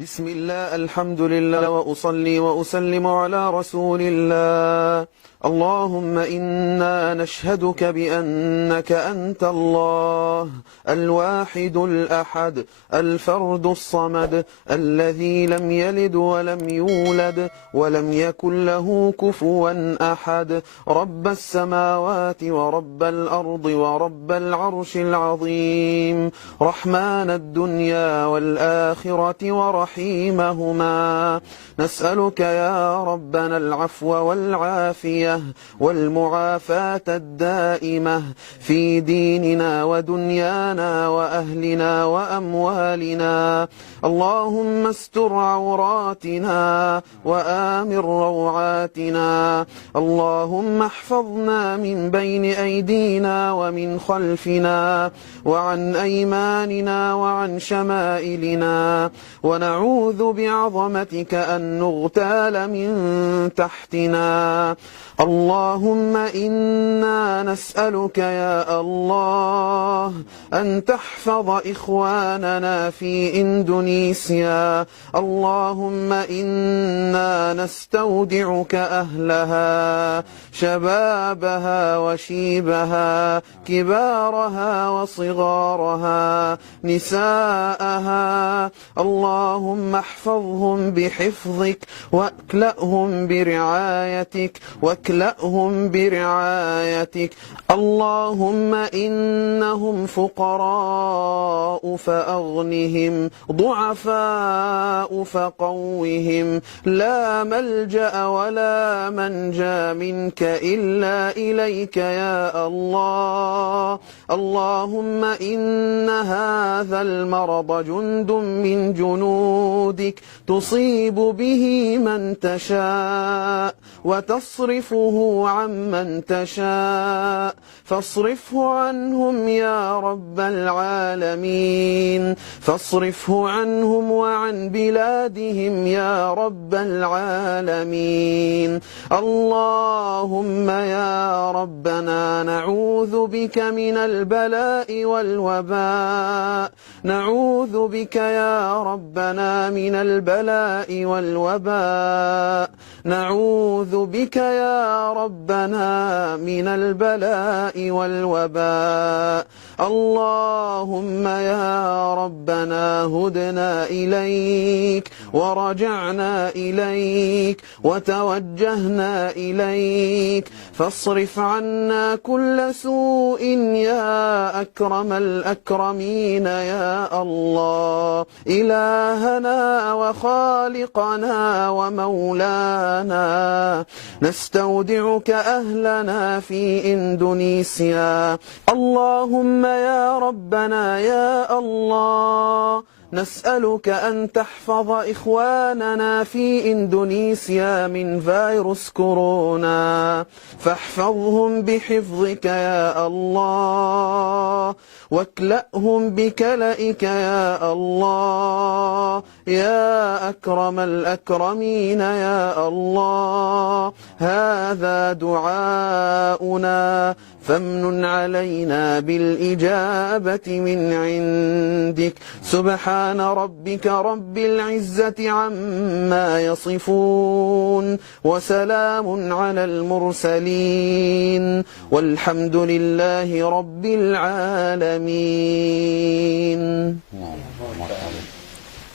بسم الله، الحمد لله، وأصلي وأسلم على رسول الله. اللهم إنا نشهدك بأنك أنت الله الواحد الأحد الفرد الصمد الذي لم يلد ولم يولد ولم يكن له كفوا أحد، رب السماوات ورب الأرض ورب العرش العظيم، رحمن الدنيا والآخرة ورحيمهما. نسألك يا ربنا العفو والعافية والمعافاة الدائمة في ديننا ودنيانا وأهلنا وأموالنا. اللهم استر عوراتنا وآمن روعاتنا. اللهم احفظنا من بين أيدينا ومن خلفنا وعن أيماننا وعن شمائلنا، ونعوذ بعظمتك أن نغتال من تحتنا. اللهم إنا نسألك يا الله أن تحفظ إخواننا في إندونيسيا. اللهم إنا نستودعك أهلها، شبابها وشيبها، كبارها وصغارها، نساءها. اللهم احفظهم بحفظك واكلأهم برعايتك اللهم إنهم فقراء فأغنهم، ضعفاء فقوهم، لا ملجأ ولا منجا منك إلا إليك يا الله. اللهم إن هذا المرض جند من جنودك تصيب به من تشاء وتصرفه عمن تشاء، فاصرفه عنهم يا رب العالمين، فاصرفه عنهم وعن بلادهم يا رب العالمين. اللهم يا ربنا نعوذ بك من البلاء والوباء، نعوذ بك يا ربنا من البلاء والوباء، نعوذ بك يا ربنا من البلاء والوباء. اللهم يا ربنا هدنا إليك ورجعنا إليك وتوجهنا إليك، فاصرف عنا كل سوء يا أكرم الأكرمين يا الله. إلهنا وخالقنا ومولانا، نستودعك أهلنا في إندونيسيا. اللهم يا ربنا يا الله نسألك أن تحفظ إخواننا في إندونيسيا من فيروس كورونا، فاحفظهم بحفظك يا الله، واكلأهم بكلئك يا الله، يا أكرم الأكرمين يا الله. هذا دعاؤنا، فامنن علينا بالإجابة من عندك. سبحان ربك رب العزة عما يصفون، وسلام على المرسلين، والحمد لله رب العالمين.